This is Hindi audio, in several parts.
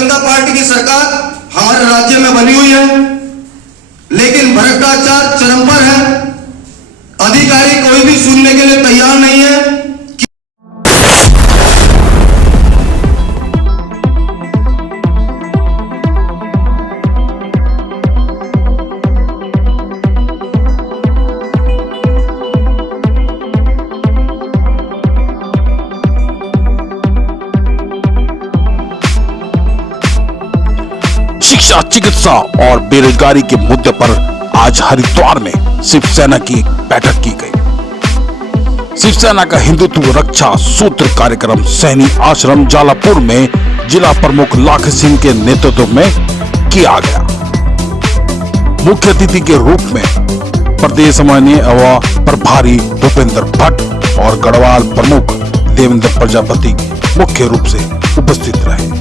जनता पार्टी की सरकार हमारे राज्य में बनी हुई है, लेकिन भ्रष्टाचार चरम पर है। अधिकारी कोई भी सुनने के लिए तैयार नहीं है। शिक्षा, चिकित्सा और बेरोजगारी के मुद्दे पर आज हरिद्वार में शिवसेना की एक बैठक की गई। शिवसेना का हिंदुत्व रक्षा सूत्र कार्यक्रम सैनी आश्रम जालापुर में जिला प्रमुख लाख सिंह के नेतृत्व में किया गया। मुख्य अतिथि के रूप में प्रदेश समन्वय व प्रभारी भूपेंद्र भट्ट और गढ़वाल प्रमुख देवेंद्र प्रजापति मुख्य रूप से उपस्थित रहे।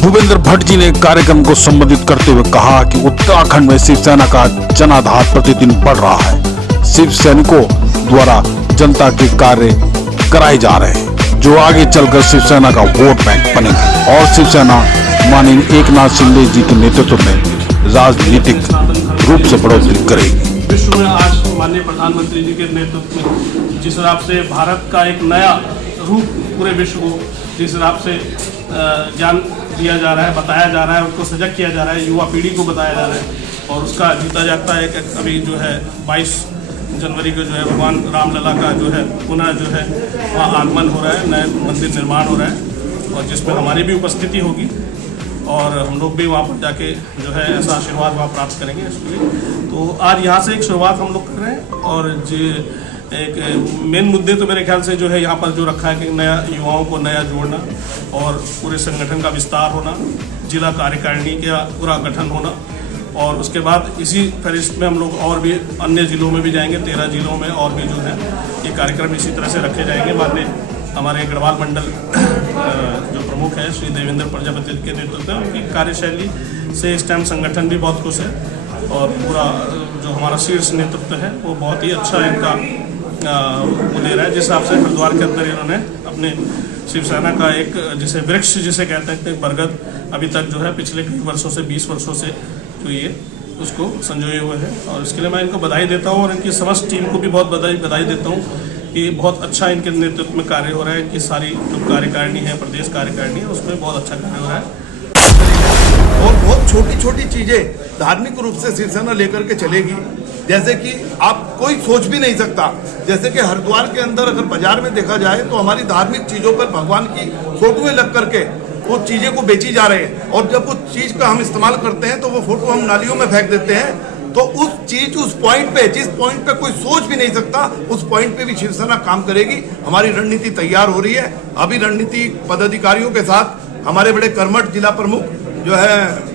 भूपेंद्र भट्ट जी ने कार्यक्रम को संबोधित करते हुए कहा कि उत्तराखंड में शिवसेना का जनाधार प्रतिदिन बढ़ रहा है। शिव सैनिकों द्वारा जनता के कार्य कराए जा रहे हैं जो आगे चलकर शिवसेना का वोट बैंक बनेंगे और शिवसेना माननीय एकनाथ शिंदे जी के नेतृत्व में राजनीतिक रूप से बढ़ोतरी करेगी। विश्व में आज माननीय प्रधानमंत्री जी के नेतृत्व में जिस हिसाब से भारत का एक नया रूप पूरे विश्व को जिस हिसाब से ज्ञान दिया जा रहा है, बताया जा रहा है, उसको सजग किया जा रहा है, युवा पीढ़ी को बताया जा रहा है और उसका जीता जागता एक अभी जो है 22 जनवरी को जो है भगवान रामलला का जो है पुनः जो है वहाँ आगमन हो रहा है, नए मंदिर निर्माण हो रहा है और जिसमें हमारी भी उपस्थिति होगी और हम लोग भी वहाँ पर जाके जो है ऐसा आशीर्वाद वहाँ प्राप्त करेंगे इसके लिए। तो आज यहाँ से एक शुरुआत हम लोग कर रहे हैं और एक मेन मुद्दे तो मेरे ख्याल से जो है यहाँ पर जो रखा है कि नया युवाओं को नया जोड़ना और पूरे संगठन का विस्तार होना, जिला कार्यकारिणी का पूरा गठन होना और उसके बाद इसी फहरिस्त में हम लोग और भी अन्य जिलों में भी जाएंगे। 13 जिलों में और भी जो है ये कार्यक्रम इसी तरह से रखे जाएंगे। माननीय हमारे गढ़वाल मंडल जो प्रमुख है श्री देवेंद्र प्रजापति के नेतृत्व में उनकी कार्यशैली से इस टाइम संगठन भी बहुत खुश है और पूरा जो हमारा शीर्ष नेतृत्व है वो बहुत ही अच्छा इनका वो दे रहा है। जिस हिसाब से हरिद्वार के अंदर इन्होंने अपने शिवसेना का एक जिसे वृक्ष जिसे कहते हैं बरगद अभी तक जो है पिछले कई वर्षों से 20 वर्षों से जो ये उसको संजोए हुए हैं और इसके लिए मैं इनको बधाई देता हूँ और इनकी समस्त टीम को भी बहुत बधाई देता हूँ कि बहुत अच्छा इनके नेतृत्व में कार्य हो रहा है। इनकी सारी जो कार्यकारिणी है, प्रदेश कार्यकारिणी है, उसमें बहुत अच्छा कार्य हो रहा है और बहुत छोटी छोटी चीजें धार्मिक रूप से शिवसेना लेकर के चलेगी, जैसे कि आप कोई सोच भी नहीं सकता। जैसे कि हरिद्वार के अंदर अगर बाजार में देखा जाए तो हमारी धार्मिक चीजों पर भगवान की फोटोएं लग करके वो चीजें को बेची जा रहे हैं और जब उस चीज का हम इस्तेमाल करते हैं तो वो फोटो हम नालियों में फेंक देते हैं। तो उस चीज उस पॉइंट पे जिस पॉइंट पे कोई सोच भी नहीं सकता उस पॉइंट पे भी शिवसेना काम करेगी। हमारी रणनीति तैयार हो रही है। अभी रणनीति पदाधिकारियों के साथ हमारे बड़े कर्मठ जिला प्रमुख जो है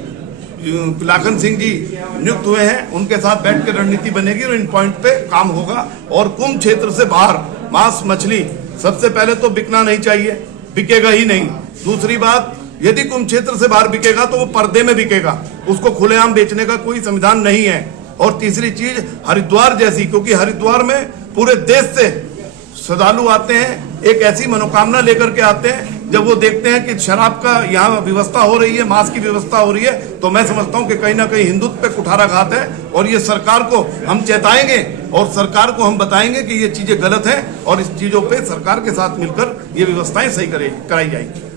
लाखन सिंह जी नियुक्त हुए हैं, उनके साथ बैठ के रणनीति बनेगी और इन पॉइंट पे काम होगा। और कुंभ क्षेत्र से बाहर मांस मछली सबसे पहले तो बिकना नहीं चाहिए, बिकेगा ही नहीं। दूसरी बात, यदि कुंभ क्षेत्र से बाहर बिकेगा तो वो पर्दे में बिकेगा, उसको खुलेआम बेचने का कोई संविधान नहीं है। और तीसरी चीज हरिद्वार जैसी, क्योंकि हरिद्वार में पूरे देश से श्रद्धालु आते हैं, एक ऐसी मनोकामना लेकर के आते हैं। जब वो देखते हैं कि शराब का यहाँ व्यवस्था हो रही है, मांस की व्यवस्था हो रही है, तो मैं समझता हूँ कि कहीं ना कहीं हिंदुत्व पे कुठाराघात है और ये सरकार को हम चेताएंगे और सरकार को हम बताएंगे कि ये चीजें गलत हैं और इस चीजों पे सरकार के साथ मिलकर ये व्यवस्थाएं सही कराई जाएंगी।